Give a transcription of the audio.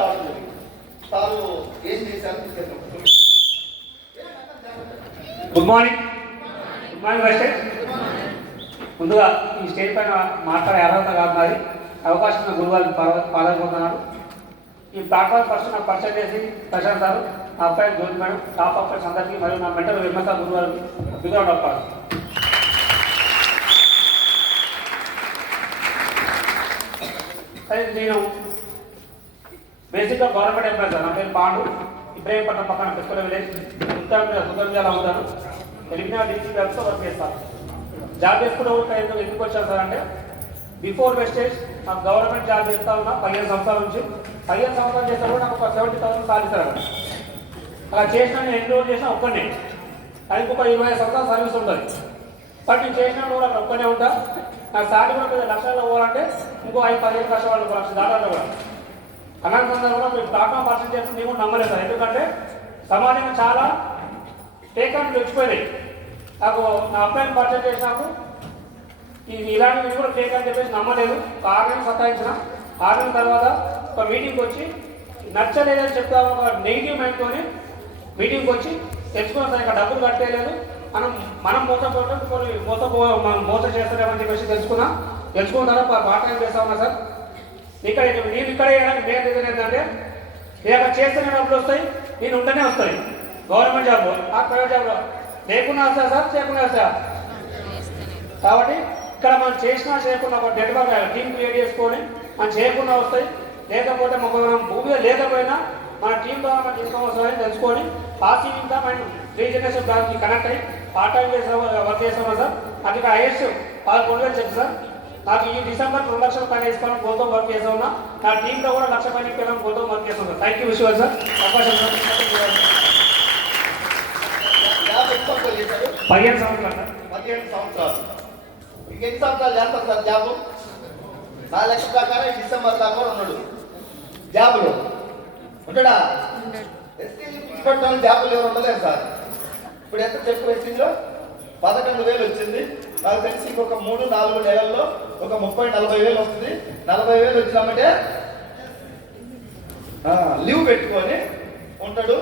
రావడం జరిగింది. సారు ఏం చేశారు? Good morning. గుడ్ మార్నింగ్ వైస్. ముందుగా ఈ స్టేజ్ పైన మాట్లాడే అర్హత కాదు నాది. అవకాశం నా గురువారికి పాల్గొంటున్నాడు. ఈ ప్లాట్ఫామ్ ఫస్ట్ నాకు పరిచయం చేసి ప్రశాంత్ సార్, నా అబ్బాయి జ్యోతి మేడం, టాప్ అబ్బాయిస్ అందరికీ మరియు నా మెంటర్ విమత గురువారికి బిగ్రౌండ్ అప్పాలి. నేను బేసిక్గా గవర్నమెంట్ ఎంప్లాయీ సార్. నా పేరు పాండు. ఇబ్రహీంపట్నం పక్కన పెట్టుకునే విలేజ్ సుగంజాలో ఉంటాను. తెలిపిన డిస్ట్రిక్ట్ హెల్త్తో వర్క్ చేస్తాను. జాబ్ చేసుకునే ఎందుకు వచ్చాను సార్ అంటే, బిఫోర్ వెస్టేజ్ నాకు గవర్నమెంట్ జాబ్ చేస్తా ఉన్నా 15 సంవత్సరాల నుంచి. 15 సంవత్సరాలు చేస్తే కూడా నాకు ఒక 70,000 సాధిస్తారు. అలా చేసిన నేను ఎన్ని రోజులు చేసినా ఒక్కనే. అది ఇంకొక 25 సంవత్సరాలు సర్వీస్ ఉంటుంది. బట్ నేను చేసినప్పుడు కూడా అక్కడ ఒక్కనే ఉంటా. నాకు సాటి కూడా పెద్ద లక్షల్లో పోవాలంటే ఇంకో 5-15 కష్టపడాలి, 1 లక్ష దాటాలో కూడా. అలాంటి సందర్భంలో మీరు ప్లాట్ఫామ్ పర్సన్ చేస్తే నేను కూడా నమ్మలేదు సార్. ఎందుకంటే సమాజంగా చాలా టేకాన్ని వచ్చిపోయినాయి. నాకు నా అబ్బాయిని పరిచయం చేసినప్పుడు ఇది ఇలాంటివి కూడా ఫేక్ అని చెప్పేసి నమ్మలేదు. 6 నెలలు సతాయించిన. 6 నెలల తర్వాత ఒక మీటింగ్కి వచ్చి నచ్చలేదని చెప్తా ఒక నెగిటివ్ మైండ్తో మీటింగ్కి వచ్చి తెలుసుకున్నాం సార్, ఇక్కడ డబ్బులు కట్టేయలేదు, మనం మోసం చేస్తారేమని చెప్పేసి తెలుసుకున్న తర్వాత పాఠం చేస్తా ఉన్నా సార్. నేను ఇక్కడ వేయడానికి మెయిన్ రీజన్ ఏంటంటే, నేను అక్కడ చేస్తేనే డబ్బులు వస్తాయి, నేను ఉంటేనే వస్తాయి. గవర్నమెంట్ జాబ్ ఆ ప్రైవేట్ జాబ్లో లేకున్నా వస్తాయి సార్, చేయకుండా వస్తాయా? కాబట్టి ఇక్కడ మనం చేసినా చేయకుండా ఒక నెట్వర్క్ టీం క్రియేట్ చేసుకొని మనం చేయకుండా వస్తాయి. లేకపోతే మనం భూమిలో లేకపోయినా మన టీం ద్వారా మనకి ఇన్కమ్ వస్తుందని తెలుసుకొని పాసివ్ ఇన్కమ్ అండ్ రీజనరేషన్ బ్యాంక్కి కనెక్ట్ అయ్యి పార్ట్ టైం వర్క్ చేస్తున్నాం సార్. అది ఇక్కడ హైయెస్ట్ 11,000 చెప్పు సార్. నాకు ఈ డిసెంబర్ 2 లక్షల పైన వేసుకోవడం గోల్తో వర్క్ చేస్తా ఉన్నా. నా టీంలో కూడా 1 లక్ష పైన ఇప్పడం గోల్తో వర్క్ చేస్తాం sir. Thank you Vishwas sir. అవకాశం 15 సంవత్సరాలు సార్. 15 సంవత్సరాలు. ఇంకెన్ని సంవత్సరాలు చేస్తాను సార్ జాబు? నా లెక్క ప్రకారం డిసెంబర్ దాకా ఉన్నాడు జాబులో. ఉంటాడా? ఎస్టీలు పిచ్చిపెట్టాలని జాబులు ఎవరు ఉండలేదు సార్. ఇప్పుడు ఎంత చెప్పు, ఎస్టీలో 11,000 వచ్చింది. నాకు తెలిసి ఇంకొక 3-4 నెలల్లో ఒక 30-40 వేలు వస్తుంది. 40 వేలు వచ్చినామంటే లీవ్ పెట్టుకొని ఉంటాడు.